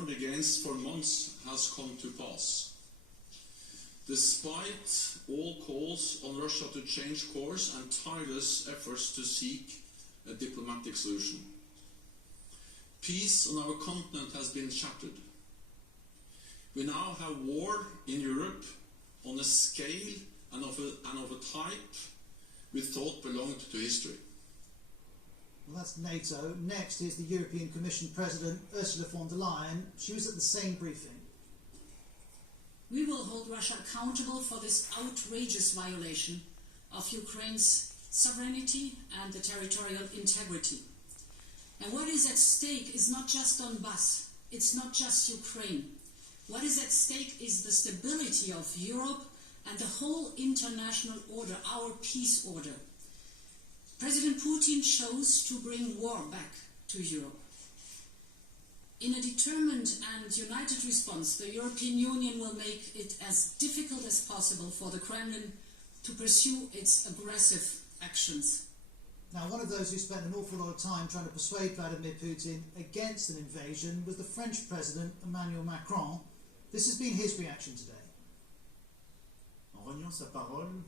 warned against for months has come to pass. Despite all calls on Russia to change course and tireless efforts to seek a diplomatic solution, peace on our continent has been shattered. We now have war in Europe on a scale and of a type we thought belonged to history. Well, that's NATO. Next is the European Commission President, Ursula von der Leyen. She was at the same briefing. We will hold Russia accountable for this outrageous violation of Ukraine's sovereignty and the territorial integrity. And what is at stake is not just Donbass, it's not just Ukraine. What is at stake is the stability of Europe and the whole international order, our peace order. President Putin chose to bring war back to Europe. In a determined and united response, the European Union will make it as difficult as possible for the Kremlin to pursue its aggressive actions. Now, one of those who spent an awful lot of time trying to persuade Vladimir Putin against an invasion was the French President, Emmanuel Macron. This has been his reaction today. En reniant sa parole,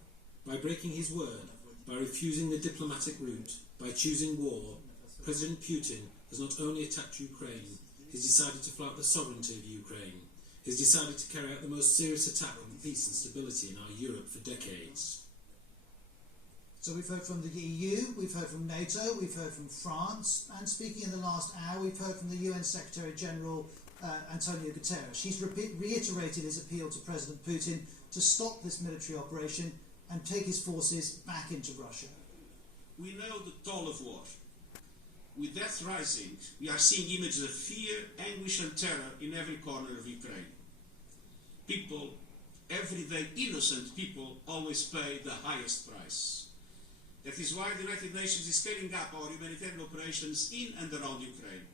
by breaking his word, by refusing the diplomatic route, by choosing war, President Putin has not only attacked Ukraine, he's decided to flout the sovereignty of Ukraine. He's decided to carry out the most serious attack on peace and stability in our Europe for decades. So we've heard from the EU, we've heard from NATO, we've heard from France, and speaking in the last hour, we've heard from the UN Secretary General Antonio Guterres. He's reiterated his appeal to President Putin to stop this military operation and take his forces back into Russia. We know the toll of war. With death rising, we are seeing images of fear, anguish and terror in every corner of Ukraine. People, everyday innocent people, always pay the highest price. That is why the United Nations is scaling up our humanitarian operations in and around Ukraine.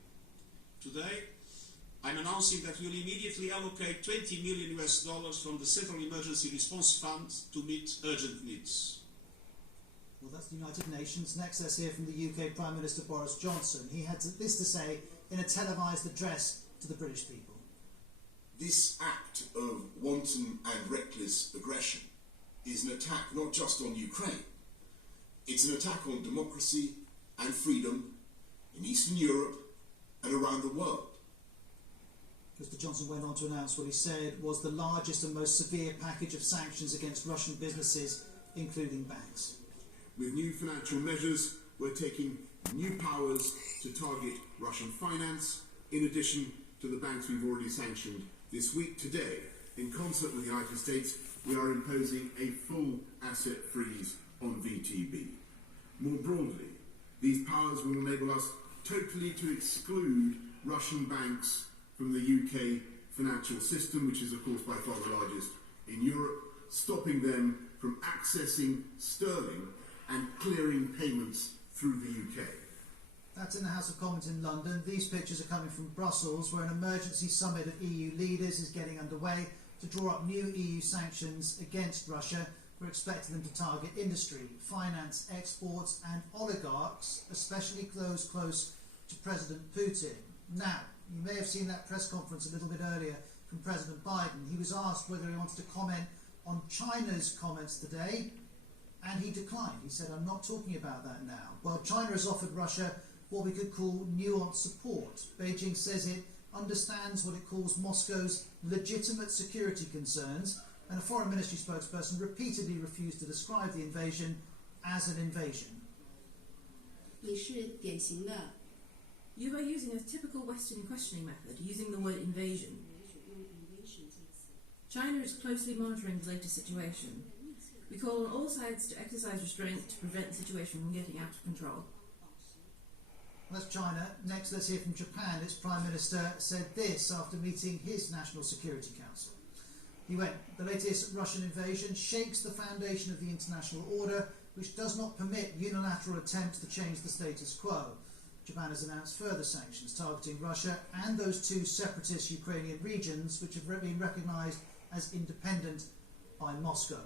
Today, I'm announcing that we will immediately allocate $20 million from the Central Emergency Response Fund to meet urgent needs. Well, that's the United Nations. Next, let's hear from the UK Prime Minister Boris Johnson. He had this to say in a televised address to the British people. This act of wanton and reckless aggression is an attack not just on Ukraine. It's an attack on democracy and freedom in Eastern Europe and around the world. Mr Johnson went on to announce what he said was the largest and most severe package of sanctions against Russian businesses, including banks. With new financial measures, we're taking new powers to target Russian finance, in addition to the banks we've already sanctioned this week. Today, in concert with the United States, we are imposing a full asset freeze on VTB. More broadly, these powers will enable us totally to exclude Russian banks from the UK financial system, which is of course by far the largest in Europe, stopping them from accessing sterling and clearing payments through the UK. That's in the House of Commons in London. These pictures are coming from Brussels, where an emergency summit of EU leaders is getting underway to draw up new EU sanctions against Russia. We're expecting them to target industry, finance, exports and oligarchs, especially those close to President Putin. Now, you may have seen that press conference a little bit earlier from President Biden. He was asked whether he wanted to comment on China's comments today, and he declined. He said, I'm not talking about that now. Well, China has offered Russia what we could call nuanced support. Beijing says it understands what it calls Moscow's legitimate security concerns, and a foreign ministry spokesperson repeatedly refused to describe the invasion as an invasion. You are using a typical Western questioning method, using the word invasion. China is closely monitoring the latest situation. We call on all sides to exercise restraint to prevent the situation from getting out of control. That's China. Next, let's hear from Japan. Its Prime Minister said this after meeting his National Security Council. He went, the latest Russian invasion shakes the foundation of the international order, which does not permit unilateral attempts to change the status quo. Japan has announced further sanctions targeting Russia and those two separatist Ukrainian regions which have been recognised as independent by Moscow.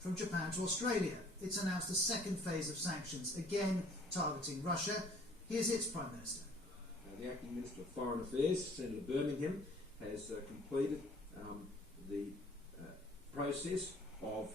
From Japan to Australia, it's announced a second phase of sanctions, again targeting Russia. Here's its Prime Minister. The Acting Minister of Foreign Affairs, Senator Birmingham, has completed the process of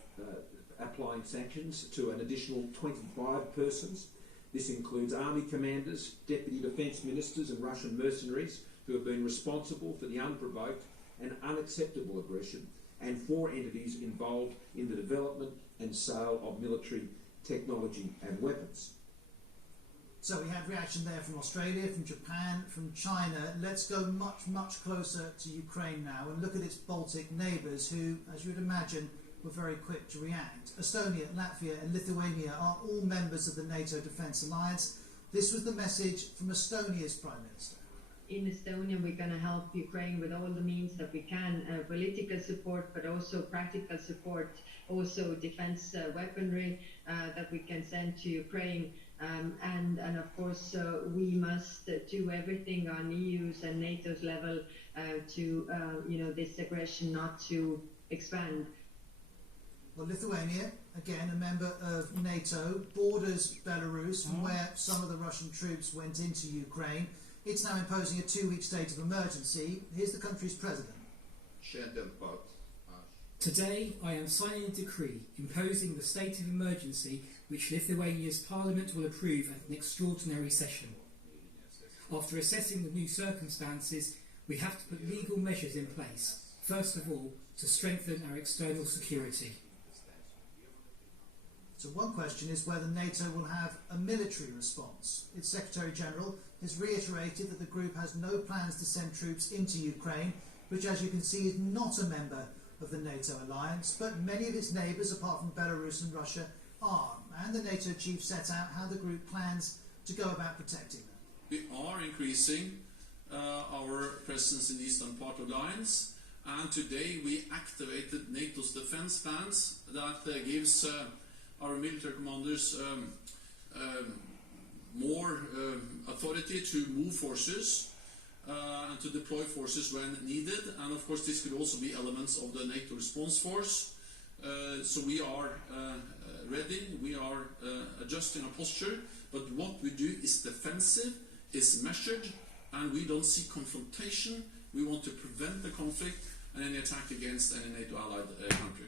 applying sanctions to an additional 25 persons. This includes army commanders, deputy defence ministers and Russian mercenaries who have been responsible for the unprovoked and unacceptable aggression, and 4 entities involved in the development and sale of military technology and weapons. So we had reaction there from Australia, from Japan, from China. Let's go much, much closer to Ukraine now and look at its Baltic neighbours who, as you would imagine, were very quick to react. Estonia, Latvia and Lithuania are all members of the NATO Defence Alliance. This was the message from Estonia's Prime Minister. In Estonia, we're going to help Ukraine with all the means that we can, political support, but also practical support, also defense weaponry that we can send to Ukraine. And of course, we must do everything on EU's and NATO's level to, this aggression not to expand. Well, Lithuania, again a member of NATO, borders Belarus, from where some of the Russian troops went into Ukraine. It's now imposing a 2-week state of emergency. Here's the country's president. Today I am signing a decree imposing the state of emergency which Lithuania's parliament will approve at an extraordinary session. After assessing the new circumstances, we have to put legal measures in place, first of all to strengthen our external security. So one question is whether NATO will have a military response. Its Secretary-General has reiterated that the group has no plans to send troops into Ukraine, which as you can see is not a member of the NATO alliance, but many of its neighbours apart from Belarus and Russia are, and the NATO chief set out how the group plans to go about protecting them. We are increasing our presence in the eastern part of the alliance, and today we activated NATO's defence plans that gives our military commanders more authority to move forces and to deploy forces when needed, and of course this could also be elements of the NATO response force. So we are ready, we are adjusting our posture, but what we do is defensive, is measured, and we don't see confrontation. We want to prevent the conflict and any attack against any NATO allied country.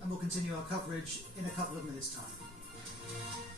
And we'll continue our coverage in a couple of minutes' time.